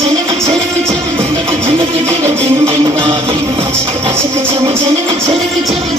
झनक झनक झम झनक झनक दिल दिन दिन बारी अचक अचक चम झनक झनक झम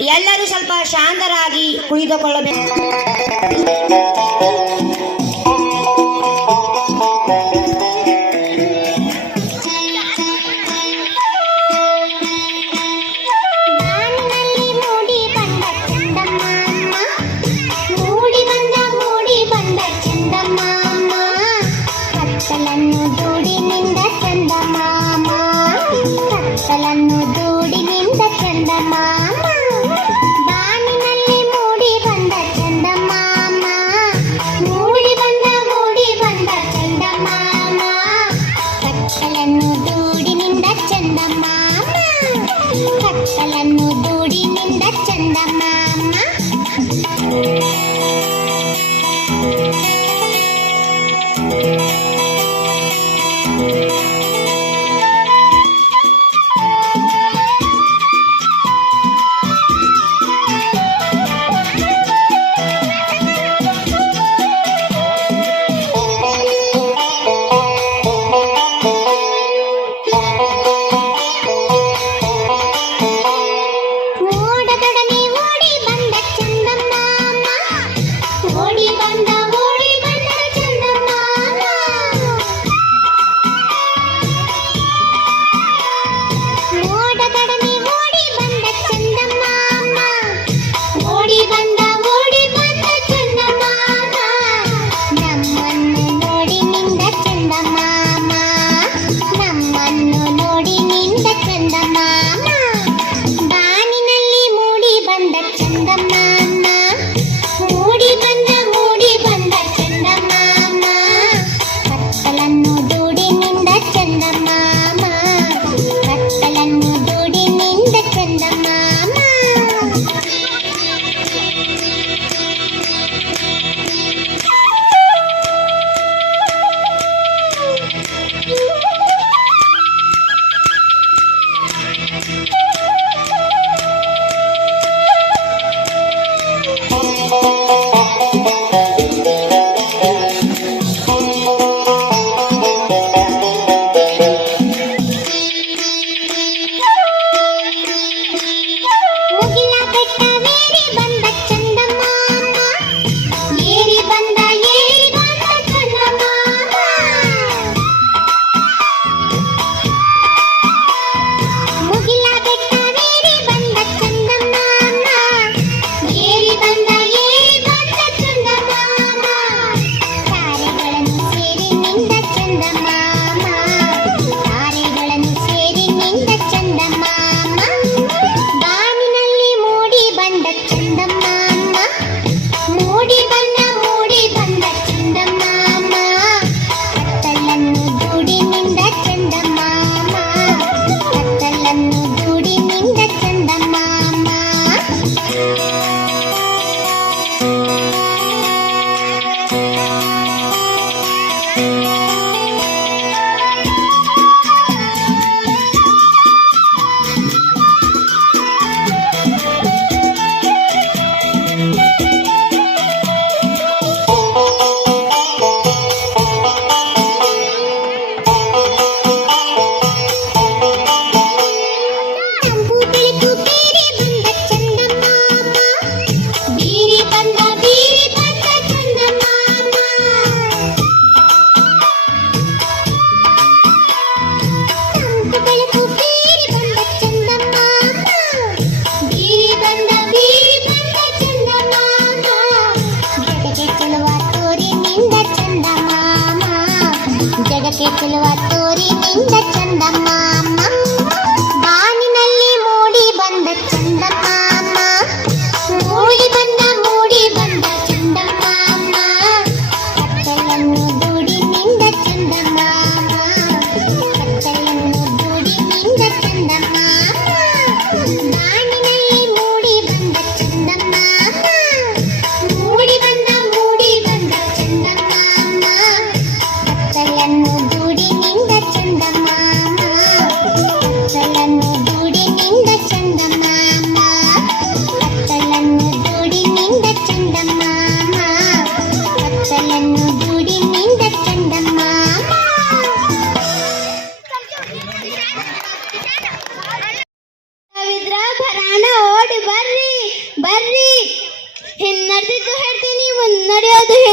ಎಲ್ಲರೂ ಸ್ವಲ್ಪ ಶಾಂತರಾಗಿ ಕುಳಿತುಕೊಳ್ಳಬೇಕು. ಚಂದಮಾಮ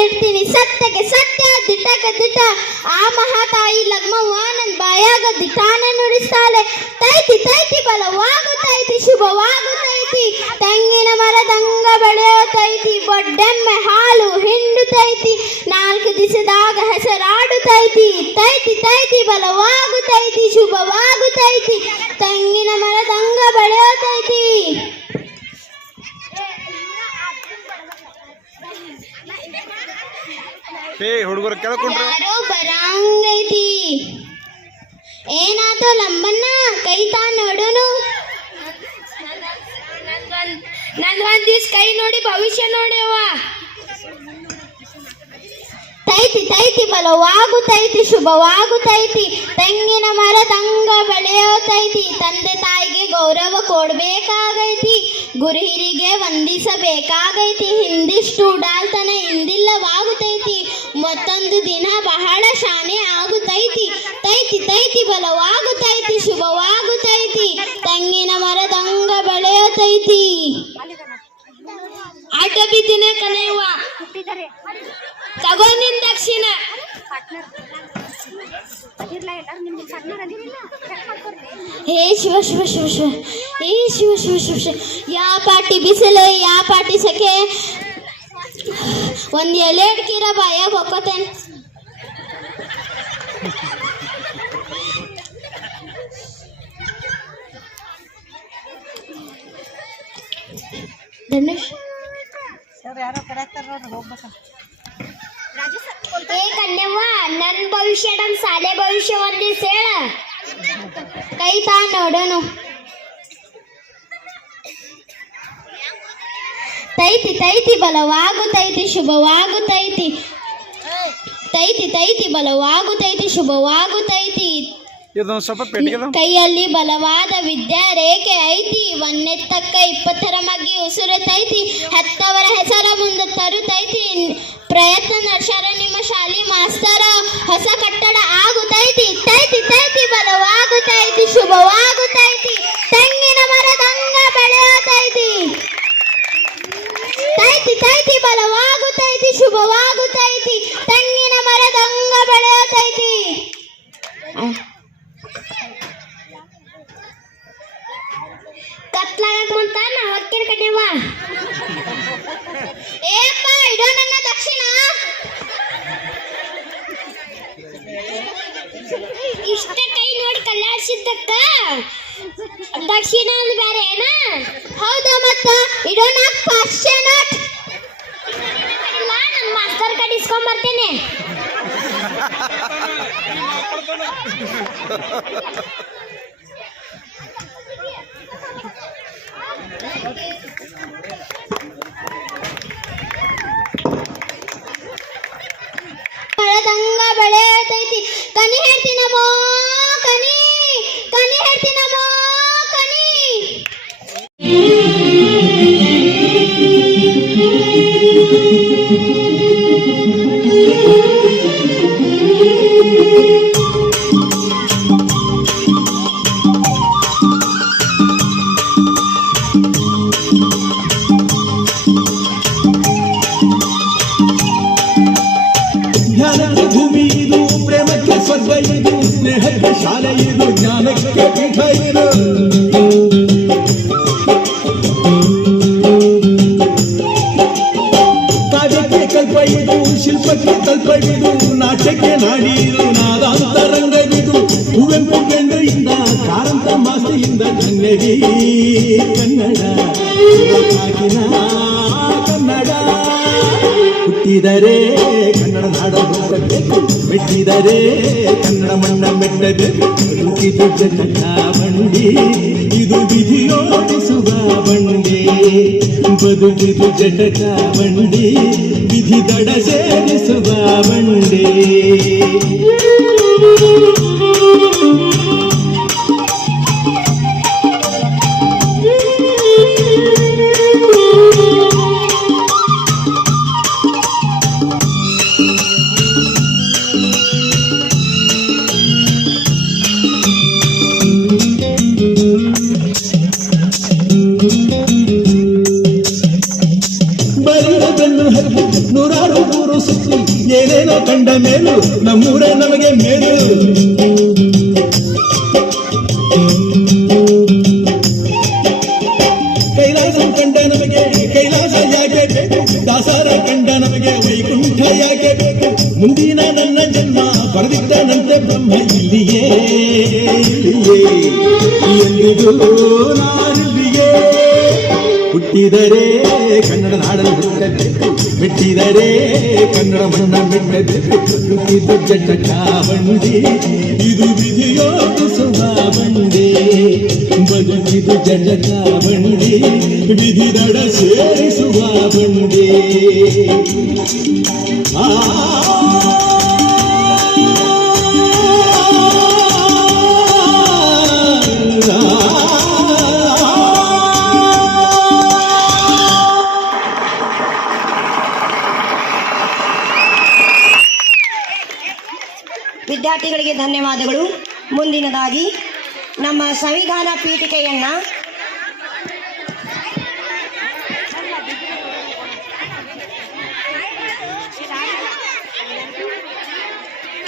ಹೇಳ್ತೀನಿ. ಸತ್ಯಕ್ಕೆ ಸತ್ಯ, ದಿಟ್ಟಕ್ಕೆ ದಿಟ್ಟ. ಆ ಮಹಾತಾಯಿ ಲಗ್ಮವ್ವ ನನ್ ಬಾಯಾಗ ದಿಟಾನ ನುಡಿಸ್ತಾಳೆ. ತೈತಿ ತೈತಿ ಬಲವಾಗುತ್ತೈತಿ ಶುಭವಾಗುತ್ತೈತಿ ತೆಂಗಿನ ಮರದಂಗ ತೈತಿ. ಬೊಡ್ಡೆಮ್ಮೆ ಹಾಲು ತೈತಿ. ನಾಲ್ಕು ದಿಸದಾಗ ಹೆಸರಾಡು ತೈತಿ. ತೈತಿ ಬಲವಾಗುತ್ತೈತಿ ಶುಭವಾಗುತೈತಿ ತೆಂಗಿನ ಮರದಂಗ ಬೆಳೆಯುತ್ತೈತಿ ಏ ಹುಡುಗರು ಕೆಳಕೊಂಡ್ರು? ಯಾರೋ ಬರಂಗೈತಿ. ಏನಾತು ಲಂಬಣ್ಣ ಕೈ ತಾ ನೋಡುನು. ನಂದೊಂದ್ ದಿವ್ಸ ಕೈ ನೋಡಿ ಭವಿಷ್ಯ ನೋಡ್ಯವ ತೈತಿ ತೈತಿ ಬಲವಾಗುತ್ತೈತಿ ಶುಭವಾಗುತ್ತೈತಿ ತೆಂಗಿನ ಮರದಂಗ ಬೆಳೆಯುತ್ತೈತಿ ತಂದೆ ತಾಯಿಗೆ ಗೌರವ ಕೊಡ್ಬೇಕಾಗೈತಿ, ಗುರು ಹಿರಿಗೆ ವಂದಿಸಬೇಕಾಗೈತಿ. ಹಿಂದಿಷ್ಟು ಡಾಲ್ತನ ಹಿಂದಿಲ್ಲವಾಗುತ್ತೈತಿ ಮತ್ತೊಂದು ದಿನ ಬಹಳ ಶಾನೆ ಆಗುತ್ತೈತಿ ತೈತಿ ತೈತಿ ಬಲವಾಗುತ್ತೈತಿ ಶುಭವಾಗುತ್ತೈತಿ ತೆಂಗಿನ ಮರದಂಗ ಬೆಳೆಯುತ್ತೈತಿ ಆಟ ಬಿದ್ದಿನ ಕನೆಯುವ ತಗೋ ನಿನ್ ದಕ್ಷಿಣ. ಹೇ ಶಿವ ಶಿವ ಶಿವ ಶಿವ. ಹೇ ಶಿವ ಶಿವ ಶಿವ ಶಿವ. ಯಾ ಪಾಟಿ ಬಿಸಿಲು ಯಾ ಪಾಟಿ ಸೆಕೆ. ಒಂದ್ ಎಲೆ ಅಡ್ಕಿರ ಬಾಯಾಗ ಹೊಕ್ಕೋತೇನೆ ಧನುಷ್ ಏ ಕನ್ಯವ್ವ ನನ್ ಭವಿಷ್ಯ ನಮ್ಮ ಸಾಲೆ ಭವಿಷ್ಯ ಒಂದಿವ್ಸ ಹೇಳ. ಕೈ ತಾ ತೈತಿ ತೈತಿ ತೈತಿ ಬಲವಾಗುತ್ತೈತಿ ಶುಭವಾಗುತ್ತೈತಿ ತೈತಿ. ತೈತಿ ಬಲವಾಗುತ್ತೈತಿ ಶುಭವಾಗುತ್ತೈತಿ ಇದೊಂದು ಸ್ವಲ್ಪ ಪೆಟ್ಟಿಗೆ ಕೈಯಲ್ಲಿ ಬಲವಾದ ವಿದ್ಯಾ ರೇಖೆ ಐತಿ. ಒಂದೆತ್ತಕ್ಕ ಇಪ್ಪತ್ತರ ಮಗ್ಗಿ ತೈತಿ. ಹತ್ತವರ ಹೆಸರ ಮುಂದೆ ತರುತ್ತೈತಿ ಪ್ರಯತ್ನ ನಡ್ಸ್ಯಾರ, ನಿಮ್ಮ ಶಾಲಿ ಮಾಸ್ತರ ಹೊಸ ಕಟ್ಟಡ ಆಗುತ್ತೈತಿ ತೈತಿ ತೈತಿ ಬಲವಾಗುತ್ತೈತಿ ಶುಭವಾಗುತ್ತೈತಿ ತೆಂಗಿನ ಮರದಂಗ ಬೆಳೆಯತೈತಿ. ತೈತಿ ತೈತಿ ಬಲವಾಗುತ್ತೈತಿ ಶುಭವಾಗುತ್ತೈತಿ ತೆಂಗಿನ ಮರದಂಗ ಬೆಳೆಯತೈತಿ. ಕತ್ಲಾಗ ಮುಂತಾನ, ಹೊಕ್ಕಿನ ಕಡೆವ ಏಪ್ಪ ಇಡೋ ನನ್ನ ದಕ್ಷಿಣ ಇಷ್ಟ ಕೈ ನೋಡಿ ಕಲ್ಯಾಣಿಸಿದ್ದಕ್ಕ ದಕ್ಷಿಣ ಅಂದ್ ಬೇರೆ ಏನ? ಹೌದಾ, ಮತ್ತ ಇಡೋಣ ಪಾಶ್ಯ ನೋಟ್. ನನ್ನ ಮಾಸ್ತರ್ ಬರ್ತೇನೆ. ಮರದಂಗ ಬೆಳೆಯತೈತಿ ಕನಿ ಹೇಳ್ತೀನಮ್ಮೋ ಚಂದ್ರಮಣ್ಣ ಬೆಟ್ಟದೆ ಬದುಕಿದು ಜಗನ್ನ ಬಂಡಿ ಇದು ವಿಧಿಯೋಡಿಸುವ ಬಂಡಿ ಬದುಕಿದು ಜಟಕ ಬಂಡಿ ವಿಧಿ ದಡ ಸೇರಿಸುವ ಬಂಡಿ ಮುಂದಿನ ನನ್ನ ಜನ್ಮ ಬರೆದಿದ್ದನಂತೆ ಬ್ರಹ್ಮ ಇಲ್ಲಿಯೇ ಇಲ್ಲಿಯೇ ಎಂದಿಗೂ ನಾನಿಲ್ಲಿಯೇ ಹುಟ್ಟಿದರೆ ಕನ್ನಡ ನಾಡಲು ಹುಟ್ಟಬೇಕು ಮೆಟ್ಟಿದರೆ ಕನ್ನಡ ಮಣ್ಣ ಮೆಟ್ಟಬೇಕು ಹುಟ್ಟಿದ್ದು ಜಟ್ಟ ಬಂಡಿ ಇದು ಬಿದಿಯೋ ಕುಸುಮ ಬಂಡಿ ಬದುಕಿದು ಜಟ್ಟ ಬಂಡಿ ಬಿದಿದಡ ಸೇರಿಸುವ ಬಂಡಿ ಆ ವಿದ್ಯಾರ್ಥಿಗಳಿಗೆ ಧನ್ಯವಾದಗಳು. ಮುಂದಿನದಾಗಿ ನಮ್ಮ ಸಂವಿಧಾನ ಪೀಠಿಕೆಯನ್ನು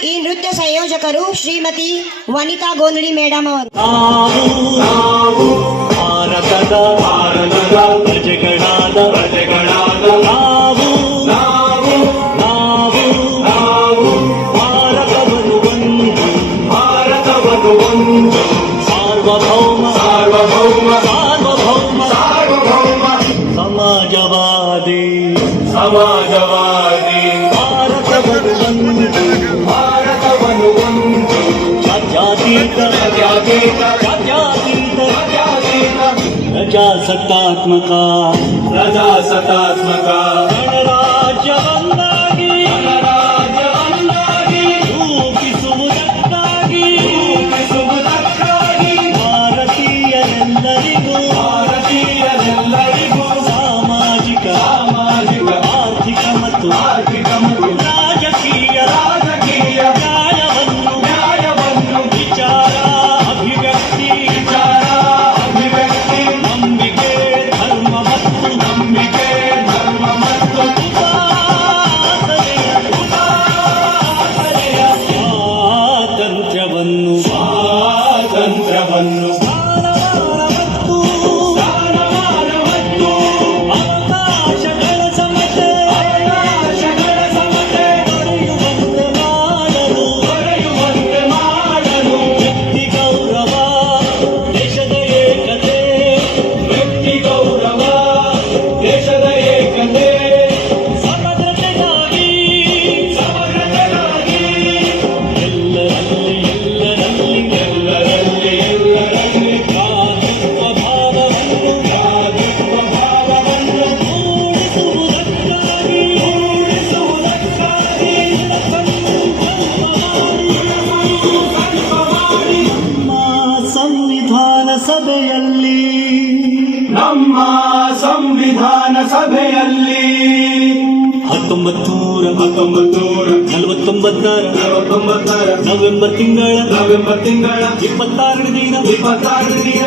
ಈ ನೃತ್ಯ ಸಂಯೋಜಕರು ಶ್ರೀಮತಿ ವನಿತಾ ಗೋಂದಳಿ ಮೇಡಮ್ ಅವರು. प्रजासत्तात्मका प्रजासत्तात्मका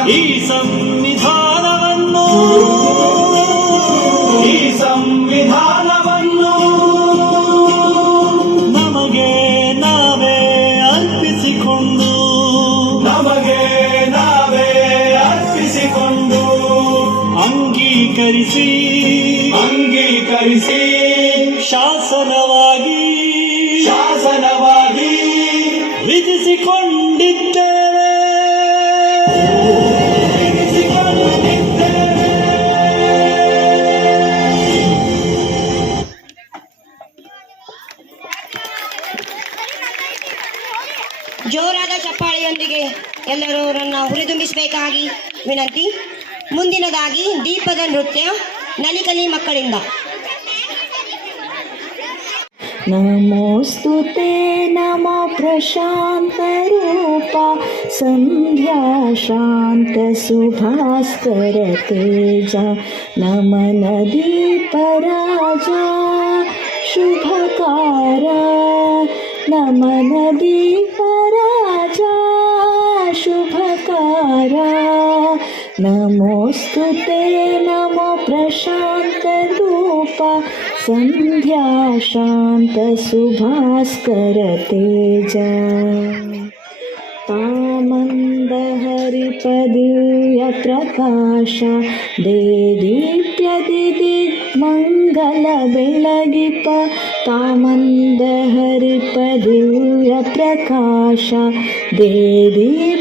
ಈ ಸಂವಿಧಾನವನ್ನು ದೀಪದ ನೃತ್ಯ ನಲಿಕಲಿ ಮಕ್ಕಳಿಂದ नमोऽस्तु ते नमो प्रशान्तरूपा सन्ध्या शान्तसुभास्कर तेजा नमनदीपराजा शुभकारा नमनदीपराजा नमोऽस्तु ते नमो प्रशान्तरूपा। सन्ध्या शान्तसुभास्करतेजा तामन्दहरिपदीयप्रकाश देदीप्यदिदिग्मङ्गलबेळगिप तामन्दहरिपदीयप्रकाश देदीप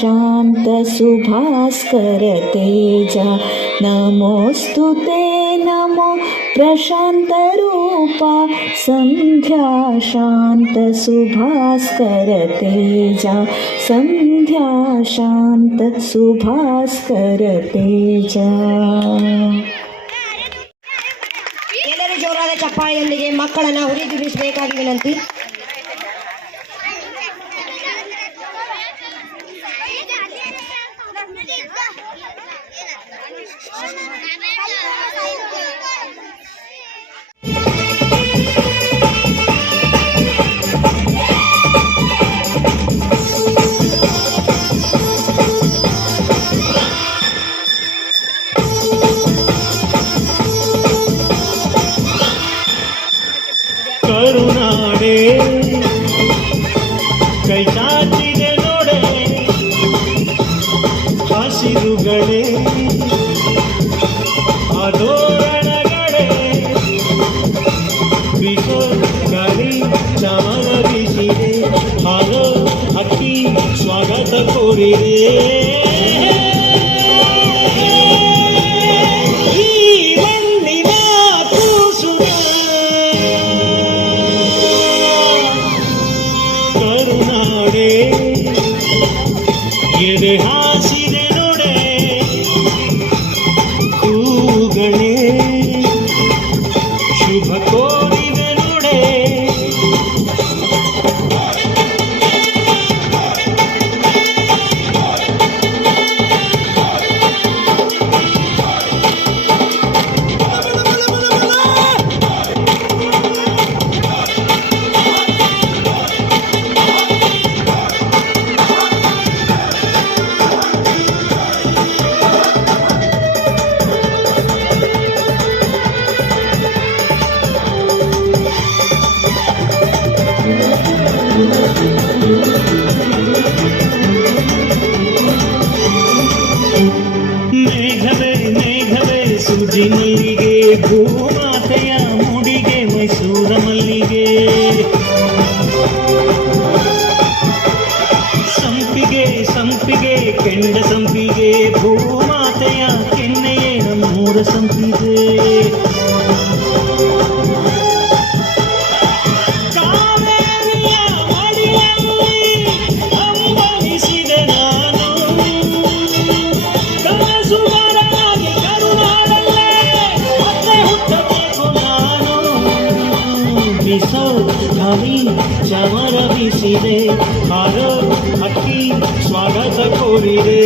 सन्ध्या शान्तसुभास्कर तेजा नमोऽस्तु ते नमो प्रशान्तरूपा सन्ध्या शान्तसुभास्कर तेजा सन्ध्या शान्तसुभास्कर तेजा ಎಲ್ಲರೂ ಜೋರಾದ ಚಪ್ಪಾಳೆಯೊಂದಿಗೆ ಮಕ್ಕಳನ್ನ ಹುರಿದುಂಬಿಸಬೇಕಾಗಿ ವಿನಂತಿ ಹಸಿರುಗಳೇ ಅದೋರಣಗಳೇ ಬಿಸೋ ಗಾಳಿ ಚಮನ ಬೀಸಿದೆ ಹಾರೋ ಹಕ್ಕಿ ಸ್ವಾಗತ ಕೋರಿದೆ. ಕೋರಿದೆ ಹಾರ ಅಕ್ಕಿ ಸ್ವಾಗತ ಕೋರಿದೆ